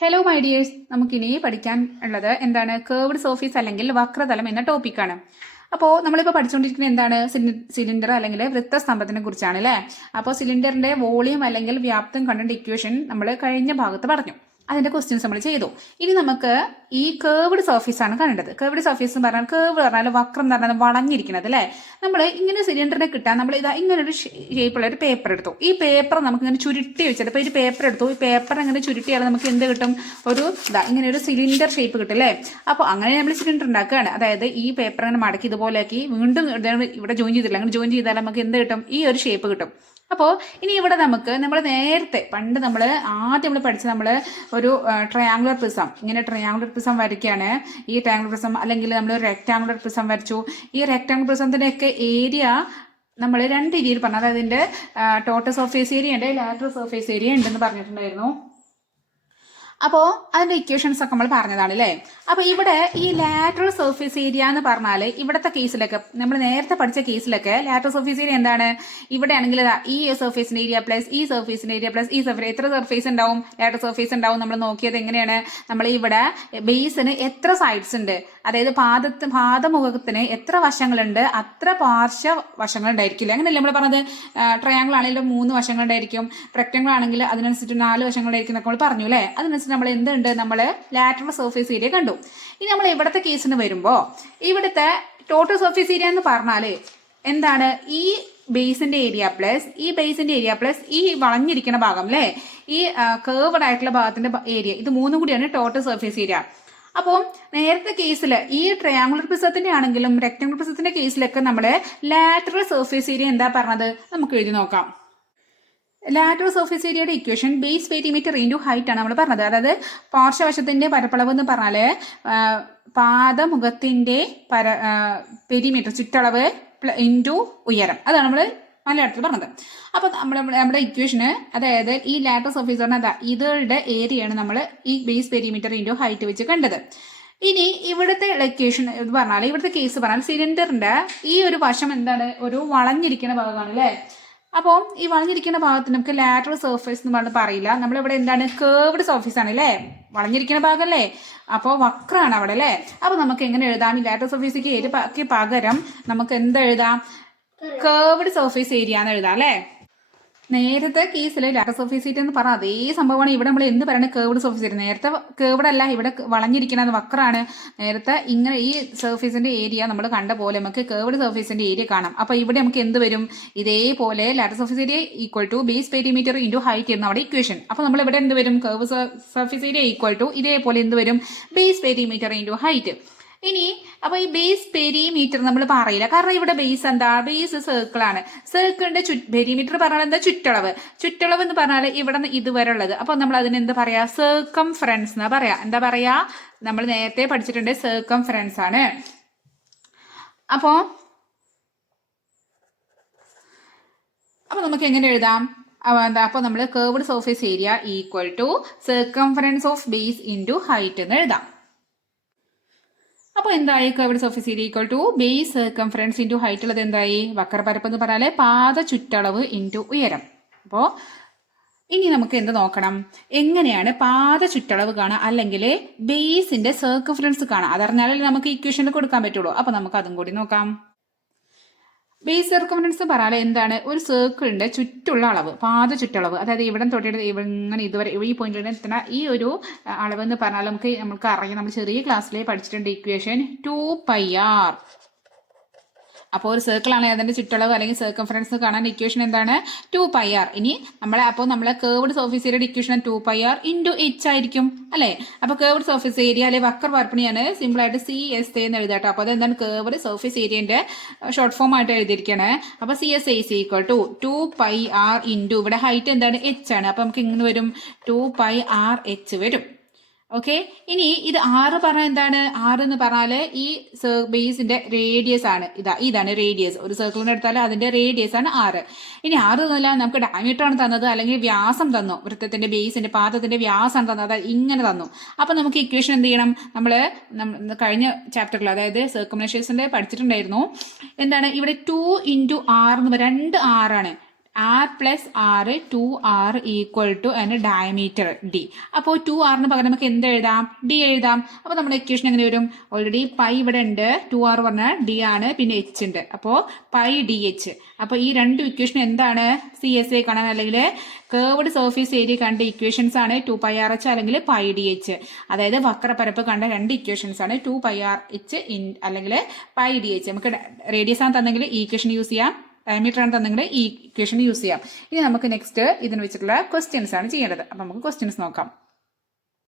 Hello my dears, നമുക്കിനി പഠിക്കാൻ ഉള്ളത് എന്താണ്? കേർവ്ഡ് സർഫേസ് അല്ലെങ്കിൽ വക്രതലം എന്ന ടോപ്പിക്കാണ്. അപ്പോൾ നമ്മളിപ്പോൾ പഠിച്ചുകൊണ്ടിരിക്കുന്നത് എന്താണ്? സിലിണ്ടർ അല്ലെങ്കിൽ വൃത്തസ്തംഭത്തിനെ കുറിച്ചാണ് അല്ലേ? അപ്പോൾ സിലിണ്ടറിന്റെ വോളിയം അല്ലെങ്കിൽ വ്യാപ്തം കണ്ട ഇക്വേഷൻ നമ്മൾ കഴിഞ്ഞ ഭാഗത്ത് പറഞ്ഞു. അതിന്റെ ക്വസ്റ്റ്യൻസ് നമ്മൾ ചെയ്തു. ഇനി നമുക്ക് ഈ കേർവ്ഡ് സർഫേസ് ആണ് കാണേണ്ടത്. കേർവ്ഡ് സർഫേസ് എന്ന് പറഞ്ഞാൽ, കേർവ് പറഞ്ഞാൽ വക്രം എന്ന് പറഞ്ഞാൽ വളഞ്ഞിരിക്കുന്നത് അല്ലേ? നമ്മൾ ഇങ്ങനെ സിലിണ്ടറിനെ കിട്ടാൻ നമ്മൾ ഇതാ ഇങ്ങനെ ഒരു ഷേപ്പുള്ള ഒരു പേപ്പർ എടുത്തു. ഈ പേപ്പർ നമുക്ക് ഇങ്ങനെ ചുരുട്ടി വെച്ചിട്ട്, ഇപ്പോൾ ഒരു പേപ്പർ എടുത്തു, ഈ പേപ്പർ ഇങ്ങനെ ചുരുട്ടിയാൽ നമുക്ക് എന്ത് കിട്ടും? ഒരു ഇങ്ങനെ ഒരു സിലിണ്ടർ ഷേപ്പ് കിട്ടും അല്ലേ? അപ്പോൾ അങ്ങനെ നമ്മൾ സിലിണ്ടർ ഉണ്ടാക്കുകയാണ്. അതായത് ഈ പേപ്പർ ഇങ്ങനെ മടക്കി ഇതുപോലെയാക്കി വീണ്ടും ഇവിടെ ജോയിൻ ചെയ്തില്ല, അങ്ങനെ ജോയിൻ ചെയ്താൽ നമുക്ക് എന്ത് കിട്ടും? ഈ ഒരു ഷേപ്പ് കിട്ടും. അപ്പോൾ ഇനി ഇവിടെ നമ്മൾ നേരത്തെ പണ്ട് ആദ്യം നമ്മൾ പഠിച്ച ഒരു ട്രയാങ്കുലർ പ്രിസം, ഇങ്ങനെ ട്രയാങ്കുലർ പ്രിസം വരയ്ക്കുകയാണ്. ഈ ട്രയാങ്കുലർ പ്രിസം അല്ലെങ്കിൽ നമ്മൾ റെക്ടാങ്കുലർ പ്രിസം വരച്ചു. ഈ റെക്ടാങ്കുലർ പ്രിസത്തിൻ്റെയൊക്കെ ഏരിയ നമ്മൾ രണ്ട് രീതിയിൽ പറഞ്ഞു. അതായത് ഇതിൻ്റെ ടോട്ടൽ സർഫേസ് ഏരിയ ഉണ്ട്, ലാറ്ററൽ സർഫേസ് ഏരിയ ഉണ്ടെന്ന് പറഞ്ഞിട്ടുണ്ടായിരുന്നു. അപ്പോൾ അതിന്റെ ഇക്വേഷൻസ് ഒക്കെ നമ്മൾ പറഞ്ഞതാണ് അല്ലേ? അപ്പോൾ ഇവിടെ ഈ ലാറ്ററൽ സർഫേസ് ഏരിയ എന്ന് പറഞ്ഞാൽ ഇവിടുത്തെ കേസിലൊക്കെ, നമ്മൾ നേരത്തെ പഠിച്ച കേസിലൊക്കെ ലാറ്ററൽ സർഫേസ് ഏരിയ എന്താണ്? ഇവിടെ ആണെങ്കിൽ ഈ സർഫേസിന്റെ ഏരിയ പ്ലസ് ഈ സർഫേസിന്റെ ഏരിയ പ്ലസ് ഈ സർഫേസ്, എത്ര സർഫേസ് ഉണ്ടാവും? ലാറ്ററൽ സർഫേസ് ഉണ്ടാവും. നമ്മൾ നോക്കിയത് എങ്ങനെയാണ്? നമ്മൾ ഇവിടെ ബേസിന് എത്ര സൈഡ്സ് ഉണ്ട്, അതായത് പാദമുഖത്തിന് എത്ര വശങ്ങളുണ്ട്, അത്ര പാർശ്വ വശങ്ങൾ ഉണ്ടായിരിക്കില്ല. അങ്ങനെയല്ലേ നമ്മൾ പറഞ്ഞത്? ട്രയാങ്കിൾ ആണെങ്കിൽ 3 വശങ്ങൾ ഉണ്ടായിരിക്കും, റെക്ടാങ്കിൾ ആണെങ്കിൽ അതിനനുസരിച്ച് 4 വശങ്ങളുണ്ടായിരിക്കും എന്നൊക്കെ നമ്മൾ പറഞ്ഞു അല്ലേ? അതിനനുസരിച്ച് നമ്മൾ എന്തുണ്ട്? നമ്മൾ ലാറ്ററൽ സർഫേസ് ഏരിയ കണ്ടു. ഇനി നമ്മൾ ഇവിടുത്തെ കേസിന് വരുമ്പോൾ, ഇവിടുത്തെ ടോട്ടൽ സർഫേസ് ഏരിയ എന്ന് പറഞ്ഞാൽ എന്താണ്? ഈ ബേസിന്റെ ഏരിയ പ്ലസ് ഈ ബേസിന്റെ ഏരിയ പ്ലസ് ഈ വളഞ്ഞിരിക്കുന്ന ഭാഗം അല്ലേ, ഈ കേർവ്ഡ് ആയിട്ടുള്ള ഭാഗത്തിന്റെ ഏരിയ, ഇത് മൂന്നും കൂടിയാണ് ടോട്ടൽ സർഫേസ് ഏരിയ. അപ്പോൾ നേരത്തെ കേസിൽ ഈ ട്രയാങ്കുലർ പ്രിസത്തിന്റെ ആണെങ്കിലും റെക്ടാങ്കുലർ പ്രിസത്തിന്റെ കേസിലൊക്കെ നമ്മൾ ലാറ്ററൽ സർഫേസ് ഏരിയ എന്താ പറഞ്ഞത്? നമുക്ക് എഴുതി നോക്കാം. ലാറ്ററൽ സർഫേസ് ഏരിയയുടെ equation base perimeter into height ആണ് നമ്മൾ പറഞ്ഞത്. അതായത് പാർശ്വവശത്തിന്റെ പരപ്പളവ് എന്ന് പറഞ്ഞാൽ പാദമുഖത്തിന്റെ പെരിമീറ്റർ ചുറ്റളവ് ഇൻറ്റു ഉയരം, അതാണ് നമ്മൾ മലയാളത്തിൽ പറഞ്ഞത്. അപ്പോൾ നമ്മുടെ ഇക്വേഷന്, അതായത് ഈ ലാറ്ററൽ സർഫേസ് പറഞ്ഞാൽ ഇതുടെ ഏരിയയാണ് നമ്മൾ ഈ ബേസ് പെരിമീറ്റർ ഇൻറ്റു ഹൈറ്റ് വെച്ച് കണ്ടത്. ഇനി ഇവിടുത്തെ ഇക്വേഷൻ ഇത് പറഞ്ഞാൽ, ഇവിടുത്തെ കേസ് പറഞ്ഞാൽ സിലിണ്ടറിന്റെ ഈ ഒരു വശം എന്താണ്? ഒരു വളഞ്ഞിരിക്കുന്ന ഭാഗമാണ് അല്ലേ? അപ്പോൾ ഈ വളഞ്ഞിരിക്കുന്ന ഭാഗത്ത് നമുക്ക് ലാറ്ററൽ സർഫേസ് എന്ന് പറഞ്ഞ് പറയില്ല. നമ്മളിവിടെ എന്താണ്? കേർവ്ഡ് സർഫേസ് ആണ് അല്ലേ? വളഞ്ഞിരിക്കുന്ന ഭാഗമല്ലേ? അപ്പോൾ വക്രമാണ് അവിടെ അല്ലേ? അപ്പോൾ നമുക്ക് എങ്ങനെ എഴുതാം? ഈ ലാറ്ററൽ സർഫേസിക്ക് പകരം നമുക്ക് എന്താ എഴുതാം? കേർവ്ഡ് സർഫേസ് ഏരിയ എന്ന് എഴുതാം അല്ലേ? നേരത്തെ കേസിൽ ലാറ്ററൽ സർഫേസ് ഏരിയ എന്ന് പറഞ്ഞാൽ അതേ സംഭവമാണ് ഇവിടെ നമ്മൾ എന്ത് പറയുന്നത്? Curved surface area. നേരത്തെ കേർവ്ഡ് അല്ല, ഇവിടെ വളഞ്ഞിരിക്കുന്നത് വക്രാണ്. നേരത്തെ ഇങ്ങനെ ഈ സർഫേസിന്റെ ഏരിയ നമ്മൾ കണ്ട പോലെ നമുക്ക് കേർവ്ഡ് സർഫേസിന്റെ ഏരിയ കാണാം. അപ്പൊ ഇവിടെ നമുക്ക് എന്ത് വരും? ഇതേപോലെ lateral surface area equal to base perimeter into height എന്ന അവിടെ ഇക്വേഷൻ. അപ്പൊ നമ്മൾ ഇവിടെ എന്ത് വരും? Curve surface area equal to ഇതേപോലെ എന്ത് വരും? Base perimeter into height. ഇനി അപ്പൊ ഈ ബേസ് പെരിമീറ്റർ നമ്മൾ പറയില്ല, കാരണം ഇവിടെ ബേസ് എന്താ? ബേസ് സർക്കിൾ ആണ്. സർക്കിളിന്റെ പെരിമീറ്റർ പറഞ്ഞാൽ എന്താ? ചുറ്റളവ്. ചുറ്റളവ് എന്ന് പറഞ്ഞാൽ ഇവിടെ നിന്ന് ഇതുവരെ ഉള്ളത്. അപ്പൊ നമ്മൾ അതിന് എന്താ പറയാ? സർക്കംഫറൻസ് എന്നാ പറയാ. എന്താ പറയാ? നമ്മൾ നേരത്തെ പഠിച്ചിട്ടുണ്ട്, സർക്കംഫറൻസ് ആണ്. അപ്പോ നമുക്ക് എങ്ങനെ എഴുതാം? അപ്പോൾ നമ്മൾ curved surface area equal to circumference of base into height എന്ന് എഴുതാം. അപ്പോൾ എന്തായി? Curved surface area equal to base circumference into height ഉള്ളത് എന്തായി? വക്രപരപ്പ് എന്ന് പറഞ്ഞാൽ പാദ ചുറ്റളവ് ഇൻറ്റു ഉയരം. അപ്പോൾ ഇനി നമുക്ക് എന്ത് നോക്കണം? എങ്ങനെയാണ് പാദ ചുറ്റളവ് കാണുക അല്ലെങ്കിൽ ബേസിന്റെ സർക്കംഫറൻസ് കാണുക? അതറിഞ്ഞാലേ നമുക്ക് ഇക്വേഷനിൽ കൊടുക്കാൻ പറ്റുള്ളൂ. അപ്പോൾ നമുക്ക് അതും കൂടി നോക്കാം. ബേസ് സർക്കംഫറൻസ് പറഞ്ഞാൽ എന്താണ്? ഒരു സർക്കിളിന്റെ ചുറ്റുള്ള അളവ്, പാദ ചുറ്റളവ്. അതായത് ഇവിടെ തൊട്ടിട്ട് ഇങ്ങനെ ഇതുവരെ ഈ പോയിന്റിൽ എത്തുന്ന ഈ ഒരു അളവ് എന്ന് പറഞ്ഞാൽ നമുക്ക് അറിയാം. നമ്മൾ ചെറിയ ക്ലാസ്സിൽ പഠിച്ചിട്ടുണ്ട് ഇക്വേഷൻ 2πr. അപ്പോൾ ഒരു സർക്കിൾ ആണ്, അതിന്റെ ചുറ്റളവ് അല്ലെങ്കിൽ സർക്കംഫറൻസ് കാണാൻ ഇക്വേഷൻ എന്താണ്? 2πr. ഇനി നമ്മളെ കേർവ്ഡ് സർഫേസ് ഏരിയയുടെ ഇക്വേഷൻ 2πr ഇൻറ്റു h ആയിരിക്കും അല്ലെ? അപ്പൊ കേർവ്ഡ് സർഫേസ് ഏരിയ അല്ലെ വക്രപരപ്പിനെയാണ് സിമ്പിൾ ആയിട്ട് CSA എന്ന് എഴുതാട്ടോ. അപ്പൊ അതെന്താണ്? കേർവ്ഡ് സർഫേസ് ഏരിയന്റെ ഷോർട്ട് ഫോം ആയിട്ട് എഴുതിയിരിക്കുകയാണ്. അപ്പൊ CSA is equal to 2πr into ഇവിടെ ഹൈറ്റ് എന്താണ്? h ആണ്. അപ്പൊ നമുക്ക് ഇങ്ങനെ വരും, 2πrh വരും. ഓക്കെ. ഇനി ഇത് 6 പറഞ്ഞാൽ എന്താണ്? 6 എന്ന് പറഞ്ഞാല് ഈ ബേസിന്റെ റേഡിയസ് ആണ്. ഇതാണ് റേഡിയസ്. ഒരു സർക്കിളിന് എടുത്താൽ അതിന്റെ റേഡിയസ് ആണ് 6. ഇനി 6 എന്നല്ല, നമുക്ക് ഡയമീറ്റർ ആണ് തന്നത്, അല്ലെങ്കിൽ വ്യാസം തന്നു. വൃത്തത്തിന്റെ ബേസിന്റെ പാദത്തിന്റെ വ്യാസം തന്നത്, ഇങ്ങനെ തന്നു. അപ്പൊ നമുക്ക് ഇക്വേഷൻ എന്ത് ചെയ്യണം? നമ്മൾ കഴിഞ്ഞ ചാപ്റ്ററിൽ, അതായത് സർക്കംഫറൻസിന്റെ പഠിച്ചിട്ടുണ്ടായിരുന്നു. എന്താണ്? ഇവിടെ 2 ഇൻറ്റു 6 എന്ന് 2 6 ആണ്. R plus R 2r equal to അതിന് ഡയമീറ്റർ ഡി. അപ്പോൾ 2rന് പകരം നമുക്ക് എന്ത് എഴുതാം? ഡി എഴുതാം. അപ്പോൾ നമ്മുടെ ഇക്വേഷൻ എങ്ങനെ വരും? ഓൾറെഡി പൈ ഇവിടെ ഉണ്ട്, 2r പറഞ്ഞാൽ ഡി ആണ്, പിന്നെ എച്ച് ഉണ്ട്. അപ്പോൾ പൈ ഡി എച്ച്. അപ്പോൾ ഈ രണ്ട് ഇക്വേഷൻ എന്താണ്? സി എസ് എ കാണാൻ അല്ലെങ്കിൽ കേർവ്ഡ് സർഫേസ് ഏരിയ കണ്ട ഇക്വേഷൻസ് ആണ് 2πrh അല്ലെങ്കിൽ പൈ ഡി എച്ച്. അതായത് വക്രപരപ്പ് കണ്ട രണ്ട് ഇക്വേഷൻസ് ആണ് 2πrh അല്ലെങ്കിൽ പൈ ഡി എച്ച്. നമുക്ക് റേഡിയസ് ആണ് തന്നെങ്കിൽ ഈ ഇക്വേഷൻ യൂസ് ചെയ്യാം, ഡയമീറ്റർ ആണ് തന്നെങ്കിൽ ഈ ഇക്വേഷൻ യൂസ് ചെയ്യാം. ഇനി നമുക്ക് നെക്സ്റ്റ് ഇതിന് വെച്ചിട്ടുള്ള ക്വസ്റ്റ്യൻസ് ആണ് ചെയ്യേണ്ടത്. അപ്പം നമുക്ക് ക്വസ്റ്റ്യൻസ് നോക്കാം.